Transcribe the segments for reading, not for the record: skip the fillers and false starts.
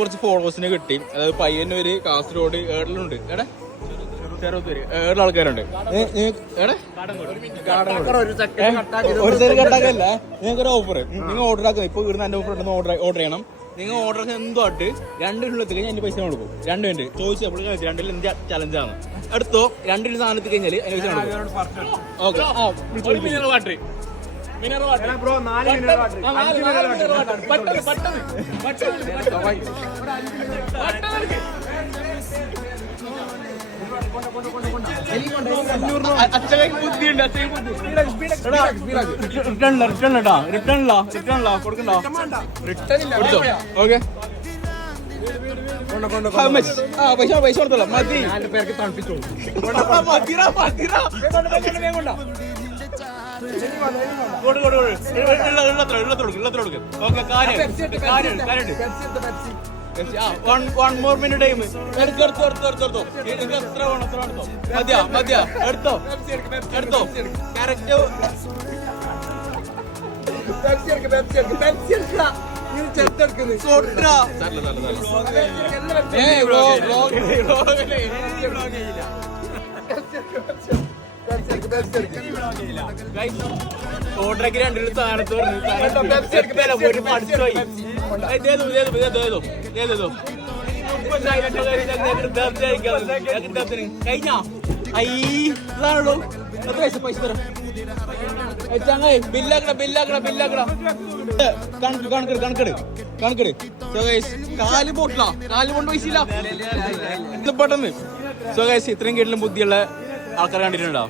കുറച്ച് ഫോളോവേഴ്സിനെ കിട്ടി. അതായത് പയ്യന്നൂര്, കാസർഗോഡ്, ഏറിലുണ്ട്. ഏറിൽ ആൾക്കാരുണ്ട്. ഒരു സൈഡ് കട്ടാക്കല്ല, നിങ്ങൾക്കൊരു ഓഫർ. നിങ്ങൾ ഓർഡർ ആക്കുന്നത് ഇപ്പൊ ഇവിടുന്ന് എന്റെ ഓഫർ ഉണ്ടെന്ന് ഓർഡർ ചെയ്യണം. നിങ്ങൾ ഓർഡർ എന്തോ ആയിട്ട് 2 മിനിറ്റ് എത്തി കഴിഞ്ഞാൽ എന്റെ പൈസ കൊടുക്കും. 2 മിനിറ്റ് ചോദിച്ചു നമ്മൾ 2 മിനിറ്റ് ചലഞ്ചാണ്. എടുത്തോ 2 മിനിറ്റ് സാധനം എത്തി കഴിഞ്ഞാൽ അതിന് പൈസ കൊടുക്കും. ഓക്കെ. പൈസ കൊടുത്തോളാം. മതി പേർക്ക് തണുപ്പിച്ചോളൂ. One more minute time. എടുത്തോ. എത്ര വേണം? മതിയാ. എടുത്തോ. കറക്റ്റ്. ഓർഡറൊക്കെ 2 സ്ഥാനത്ത് കഴിഞ്ഞ ഇതാണല്ലോ. എത്ര പൈസ തരാം. കണക്കെട്. കാല് പോട്ടില്ല, കാല് കൊണ്ട് പൈസ ഇല്ല പെട്ടെന്ന്. സോ ഗൈസ്, ഇത്രയും കേട്ടിലും ബുദ്ധിയുള്ള ആൾക്കാർ കണ്ടിട്ടുണ്ടോ?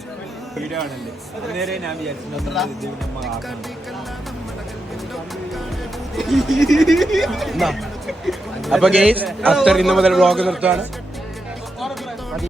അപ്പൊ ഗൈസ്, ഇന്ന് മുതൽ വ്ളോഗ് നിർത്തുകയാണ്.